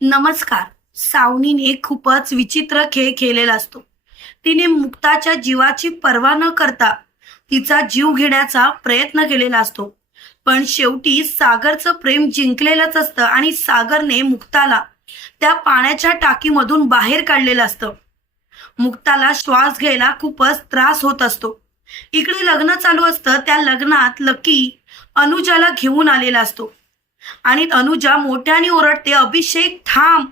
नमस्कार. सावनीने खूपच विचित्र खेळ खेळलेला असतो. तिने मुक्ताच्या जीवाची पर्वा न करता तिचा जीव घेण्याचा प्रयत्न केलेला असतो. पण शेवटी सागरचं प्रेम जिंकलेलंच असतं आणि सागरने मुक्ताला त्या पाण्याच्या टाकीमधून बाहेर काढलेलं असतं. मुक्ताला श्वास घ्यायला खूपच त्रास होत असतो. इकडे लग्न चालू असतं. त्या लग्नात लकी अनुजाला घेऊन आलेला असतो आणि अनुजा मोठ्याने ओरडते, अभिषेक थांब,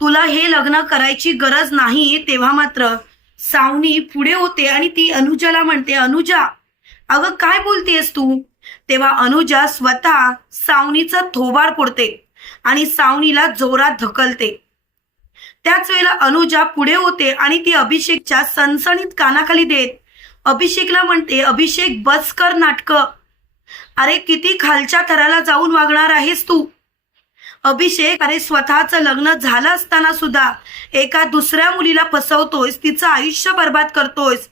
तुला हे लग्न करायची गरज नाही. तेव्हा मात्र सावनी पुढे होते आणि ती अनुजाला म्हणते, अनुजा अगं काय बोलतेस तू. तेव्हा अनुजा स्वतः सावनीचा थोबाड फोडते आणि सावनीला जोरात ढकलते. त्याच वेळेला अनुजा पुढे होते आणि ती अभिषेकच्या सणसणीत कानाखाली देत अभिषेकला म्हणते, अभिषेक बस कर नाटकं. अरे किती खालच्या थराला जाऊन वागणार आहेस तू. अभिषेक, अरे स्वतःचं लग्न झालं असताना सुद्धा एका दुसऱ्या मुलीला फसवतोयस, तिचं आयुष्य बर्बाद करतोयस,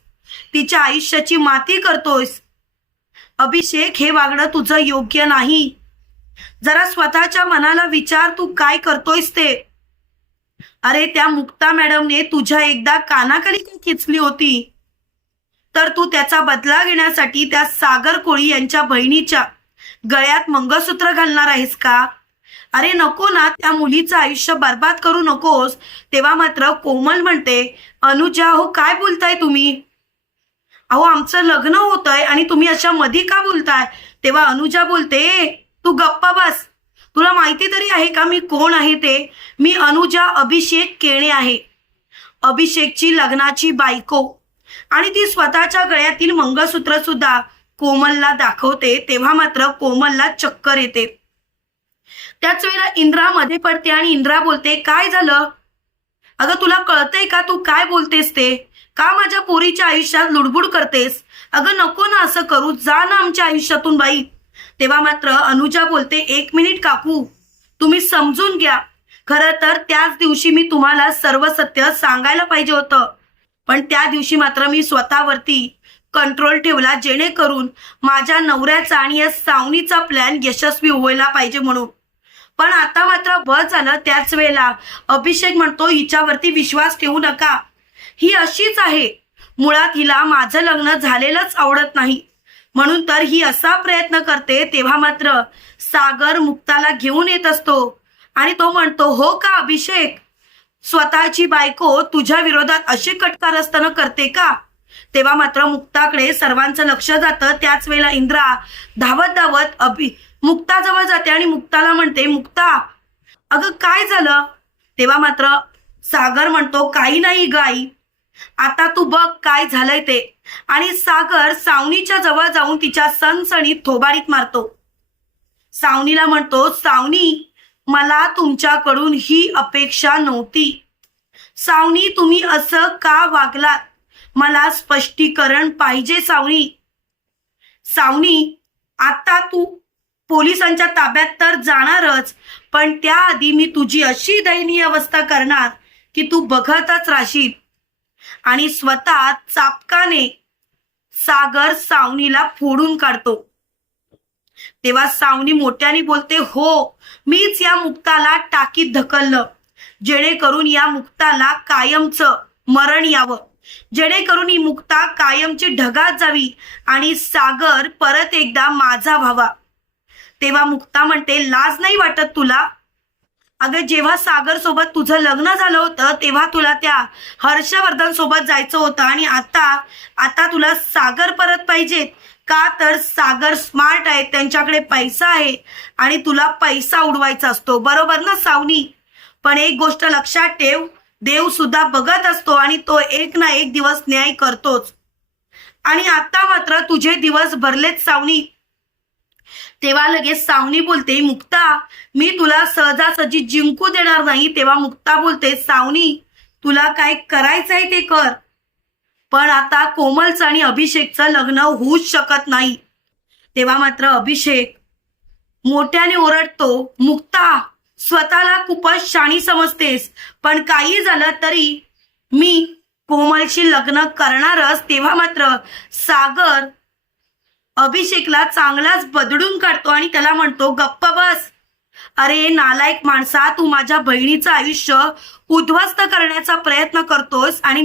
तिच्या आयुष्याची माती करतोयस. अभिषेक, हे वागणं तुझं योग्य नाही. जरा स्वतःच्या मनाला विचार, तू काय करतोयस ते. अरे त्या मुक्ता मॅडमने तुझ्या एकदा कानाखाली काय खिचली होती, तर तू त्याचा बदला घेण्यासाठी त्या सागर कोळी यांच्या बहिणीच्या गळ्यात मंगळसूत्र घालणार आहेस का. अरे नको ना, त्या मुलीचं आयुष्य बर्बाद करू नकोस. तेव्हा मात्र कोमल म्हणते, अनुजा हो काय बोलताय तुम्ही. अहो आमचं लग्न होतंय आणि तुम्ही अशा मध्ये का बोलताय. तेव्हा अनुजा बोलते, तू गप्पा बस. तुला माहिती तरी आहे का मी कोण आहे ते. मी अनुजा अभिषेक केणे आहे, अभिषेकची लग्नाची बायको. आणि ती स्वतःच्या गळ्यातील मंगळसूत्र सुद्धा कोमलला दाखवते. तेव्हा मात्र कोमलला चक्कर येते. त्याच वेळेला इंद्रा मध्ये पडते आणि इंद्रा बोलते, काय झालं. अगं तुला कळतंय का तू काय बोलतेस ते. का माझ्या पोरीच्या आयुष्यात लुडबुड करतेस. अगं नको ना असं करू, जा ना आमच्या आयुष्यातून बाई. तेव्हा मात्र अनुजा बोलते, एक मिनिट काकू, तुम्ही समजून घ्या. खरं तर त्याच दिवशी मी तुम्हाला सर्व सत्य सांगायला पाहिजे होतं, पण त्या दिवशी मात्र मी स्वतःवरती कंट्रोल ठेवला, जेणेकरून माझ्या नवऱ्याचा आणि या सावनीचा प्लॅन यशस्वी व्हायला पाहिजे म्हणून. पण आता मात्र बस झालं. त्याच वेळेला अभिषेक म्हणतो, हिच्यावरती विश्वास ठेवू नका, ही अशीच आहे. मुळात हिला माझं लग्न झालेलंच आवडत नाही, म्हणून तर ही असा प्रयत्न करते. तेव्हा मात्र सागर मुक्ताला घेऊन येत असतो आणि तो म्हणतो, हो का अभिषेक, स्वतःची बायको तुझ्या विरोधात असे कटकारस्थानं करते का. तेव्हा मात्र मुक्ताकडे सर्वांचं लक्ष जातं. त्याच वेळेला इंद्रा धावत धावत मुक्ताजवळ जाते आणि मुक्ताला म्हणते, मुक्ता अगं काय झालं. तेव्हा मात्र सागर म्हणतो, काही नाही गाई, आता तू बघ काय झालंय ते. आणि सागर सावनीच्या जवळ जाऊन तिच्या सणसणीत थोबाडीत मारतो. सावनीला म्हणतो, सावनी मला तुमच्याकडून ही अपेक्षा नव्हती. सावनी तुम्ही असं का वागलात, मला स्पष्टीकरण पाहिजे सावनी. सावनी आता तू पोलिसांच्या ताब्यात तर जाणारच, पण त्याआधी मी तुझी अशी दयनीय अवस्था करणार की तू बघतच राहशील. आणि स्वतः चापकाने सागर सावनीला फोडून काढतो. तेव्हा सावनी मोठ्याने बोलते, हो मीच या मुक्ताला टाकीत ढकललं, जेणेकरून या मुक्ताला कायमचं मरण यावं, जेणेकरून ही मुक्ता कायमची ढगात जावी आणि सागर परत एकदा माझा व्हावा. तेव्हा मुक्ता म्हणते, लाज नाही वाटत तुला. अगं जेव्हा सागर सोबत तुझं लग्न झालं होतं तेव्हा तुला त्या हर्षवर्धन सोबत जायचं होतं आणि आता तुला सागर परत पाहिजेत का. तर सागर स्मार्ट आहे, त्यांच्याकडे पैसा आहे आणि तुला पैसा उडवायचा असतो, बरोबर ना सावनी. पण एक गोष्ट लक्षात ठेव, देव सुद्धा बघत असतो आणि तो एक ना एक दिवस न्याय करतोच. आणि आता मात्र तुझे दिवस भरलेत सावनी. तेव्हा लगेच सावनी बोलते, मुक्ता मी तुला सहजासहजी जिंकू देणार नाही. तेव्हा मुक्ता बोलते, सावनी तुला काय करायचंय ते कर, पण आता कोमलचं आणि अभिषेकचं लग्न होऊच शकत नाही. तेव्हा मात्र अभिषेक मोठ्याने ओरडतो, मुक्ता स्वतःला खूपच शाणी समजतेस, पण काही झालं तरी मी कोमलशी लग्न करणारच. तेव्हा मात्र सागर अभिषेकला चांगलाच बदडून काढतो आणि त्याला म्हणतो, गप्प बस, अरे नालायक माणसा, तू माझ्या बहिणीचं आयुष्य उद्ध्वस्त करण्याचा प्रयत्न करतोस आणि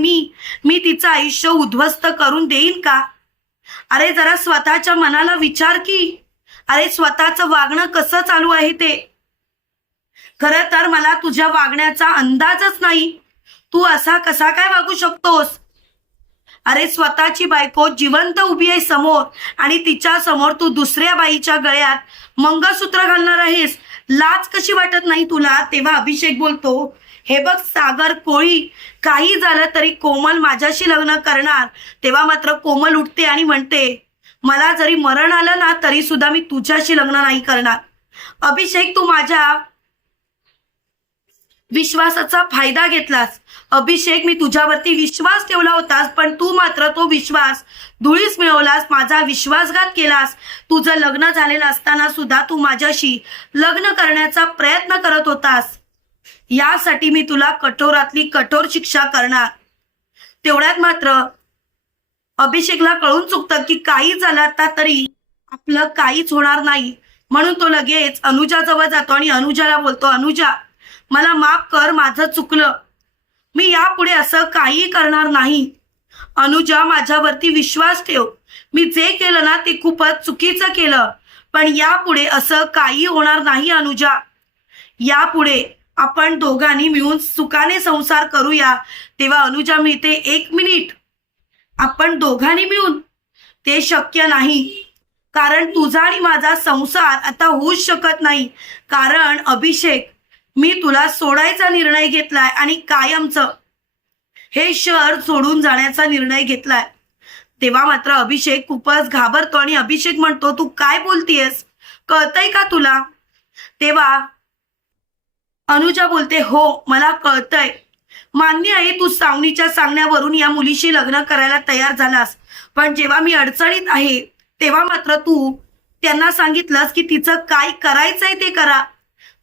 मी तिचं आयुष्य उद्ध्वस्त करून देईन का? अरे जरा स्वतःच्या मनाला विचार की. अरे स्वतःचं वागणं कसं चालू आहे ते. खरं तर मला तुझ्या वागण्याचा अंदाजच नाही. तू असा कसा काय वागू शकतोस? अरे स्वतःची बायको जिवंत उभी आहे समोर आणि तिच्या समोर तू दुसऱ्या बाईच्या गळ्यात मंगळसूत्र घालणार आहेस. लाज कशी वाटत नाही तुला? तेव्हा अभिषेक बोलतो, हे बघ सागर कोळी, काही झालं तरी कोमल माझ्याशी लग्न करणार. तेव्हा मात्र कोमल उठते आणि म्हणते, मला जरी मरण आलं ना तरी सुद्धा मी तुझ्याशी लग्न नाही करणार. अभिषेक, तू माझ्या विश्वासाचा फायदा घेतलास. अभिषेक, मी तुझ्यावरती विश्वास ठेवला होतास, पण तू मात्र तो विश्वास धुळीस मिळवलास. माझा विश्वासघात केलास. तुझं लग्न झालेलं असताना सुद्धा तू माझ्याशी लग्न करण्याचा प्रयत्न करत होतास. यासाठी मी तुला कठोरातली कठोर शिक्षा करणार. तेवढ्यात मात्र अभिषेकला कळून चुकतं की काही झालं आता तरी आपलं काहीच होणार नाही. म्हणून तो लगेच अनुजाजवळ जातो आणि अनुजाला बोलतो, अनुजा मला माफ कर, माझं चुकलं. मी यापुढे असं काही करणार नाही. अनुजा, माझ्यावरती विश्वास ठेव. मी जे केलं ना ते खूपच चुकीचं केलं, पण यापुढे असं काही होणार नाही. अनुजा, यापुढे आपण दोघांनी मिळून सुखाने संसार करूया. तेव्हा अनुजा मिळते, 1 मिनिट, आपण दोघांनी मिळून? ते शक्य नाही, कारण तुझा आणि माझा संसार आता होऊच शकत नाही. कारण अभिषेक, मी तुला सोडायचा निर्णय घेतलाय आणि कायमचं हे शहर सोडून जाण्याचा निर्णय घेतलाय. तेव्हा मात्र अभिषेक खूपच घाबरतो आणि अभिषेक म्हणतो, तू काय बोलतीयस? कळतंय का तुला? तेव्हा अनुजा बोलते, हो मला कळतंय. मान्य आहे, तू सावनीच्या सांगण्यावरून या मुलीशी लग्न करायला तयार झालास, पण जेव्हा मी अडचणीत आहे तेव्हा मात्र तू त्यांना सांगितलंस की तिचं काय करायचंय ते करा,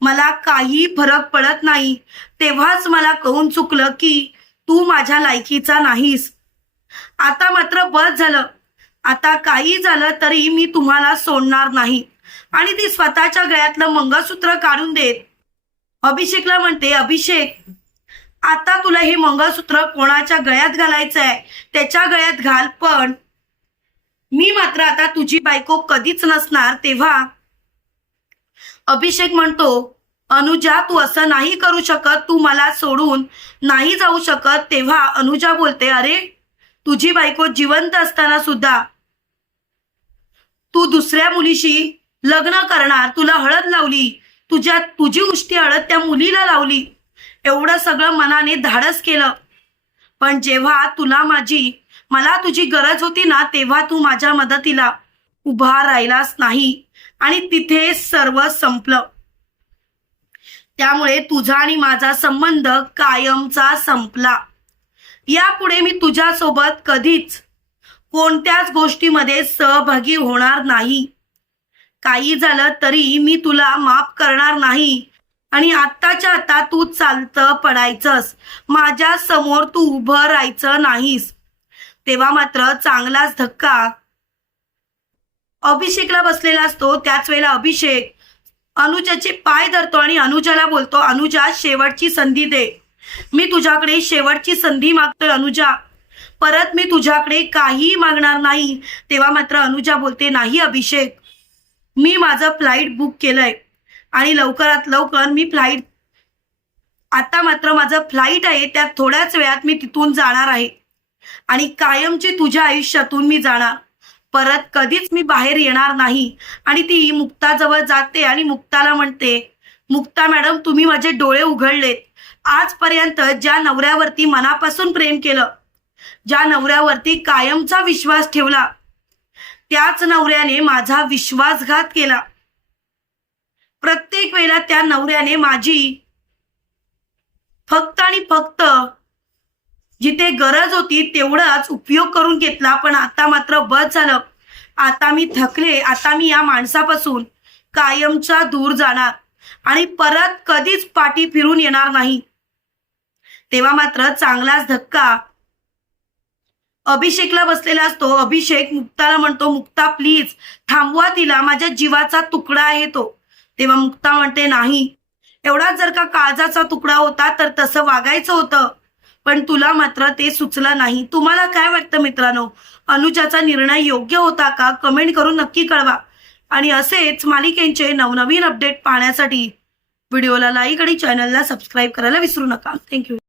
मला काही फरक पडत नाही. तेव्हाच मला कळून चुकलं की तू माझ्या लायकीचा नाहीस. आता मात्र बस झालं. आता काही झालं तरी मी तुम्हाला सोडणार नाही. आणि ती स्वतःच्या गळ्यातलं मंगळसूत्र काढून देत अभिषेकला म्हणते, अभिषेक, आता तुला हे मंगळसूत्र कोणाच्या गळ्यात घालायचं आहे त्याच्या गळ्यात घाल, पण मी मात्र आता तुझी बायको कधीच नसणार. तेव्हा अभिषेक म्हणतो, अनुजा तू असं नाही करू शकत, तू मला सोडून नाही जाऊ शकत. तेव्हा अनुजा बोलते, अरे तुझी बायको जिवंत असताना सुद्धा तू दुसऱ्या मुलीशी लग्न करणार, तुला हळद लावली, तुझी उष्टी हळद त्या मुलीला लावली, एवढं सगळं मनाने धाडस केलं, पण जेव्हा मला तुझी गरज होती ना तेव्हा तू माझ्या मदतीला उभा राहिलास नाही आणि तिथे सर्व संपलं. त्यामुळे तुझा आणि माझा संबंध कायमचा संपला. यापुढे मी तुझ्यासोबत कधीच कोणत्याच गोष्टीमध्ये सहभागी होणार नाही. काही झालं तरी मी तुला माफ करणार नाही आणि आत्ताच्या आता तू चालतं पडायचंस, माझ्या समोर तू उभं राहायचं नाहीस. तेव्हा मात्र चांगलाच धक्का अभिषेकला बसलेला असतो. त्याच वेळेला अभिषेक अनुजाचे पाय धरतो आणि अनुजाला बोलतो, अनुजा शेवटची संधी दे, मी तुझ्याकडे शेवटची संधी मागतोय अनुजा, परत मी तुझ्याकडे काही मागणार नाही. तेव्हा मात्र अनुजा बोलते, नाही अभिषेक, मी माझं फ्लाईट बुक केलंय आणि लवकरात लवकर मी आता मात्र माझं फ्लाईट आहे, त्यात थोड्याच वेळात मी तिथून जाणार आहे आणि कायमची तुझ्या आयुष्यातून मी जाणार, परत कधीच मी बाहेर येणार नाही. आणि ती मुक्ताजवळ जाते आणि मुक्ताला म्हणते, मुक्ता मॅडम, तुम्ही माझे डोळे उघडलेत. आजपर्यंत ज्या नवऱ्यावरती मनापासून प्रेम केलं, ज्या नवऱ्यावरती कायमचा विश्वास ठेवला, त्याच नवऱ्याने माझा विश्वासघात केला. प्रत्येक वेळेला त्या नवऱ्याने माझी फक्त आणि फक्त जिथे गरज होती तेवढाच उपयोग करून घेतला, पण आता मात्र बस झालं. आता मी थकले. आता मी या माणसापासून कायमच्या दूर जाणार आणि परत कधीच पाठी फिरून येणार नाही. तेव्हा मात्र चांगलाच धक्का अभिषेकला बसलेला असतो. अभिषेक मुक्ताला म्हणतो, मुक्ता प्लीज थांबवा तिला, माझ्या जीवाचा तुकडा आहे तो, तेव्हा मुक्ता म्हणते नाही, एवढा जर का काळजाचा तुकडा होता तर तसं वागायचं होतं, पण तुला मात्र ते सुचलं नाही. तुम्हाला काय वाटतं मित्रांनो, अनुजाचा निर्णय योग्य होता का? कमेंट करून नक्की कळवा. आणि असेच मालिकेंचे नवनवीन अपडेट पाहण्यासाठी व्हिडिओला लाईक आणि चॅनलला सबस्क्राईब करायला विसरू नका. थँक्यू.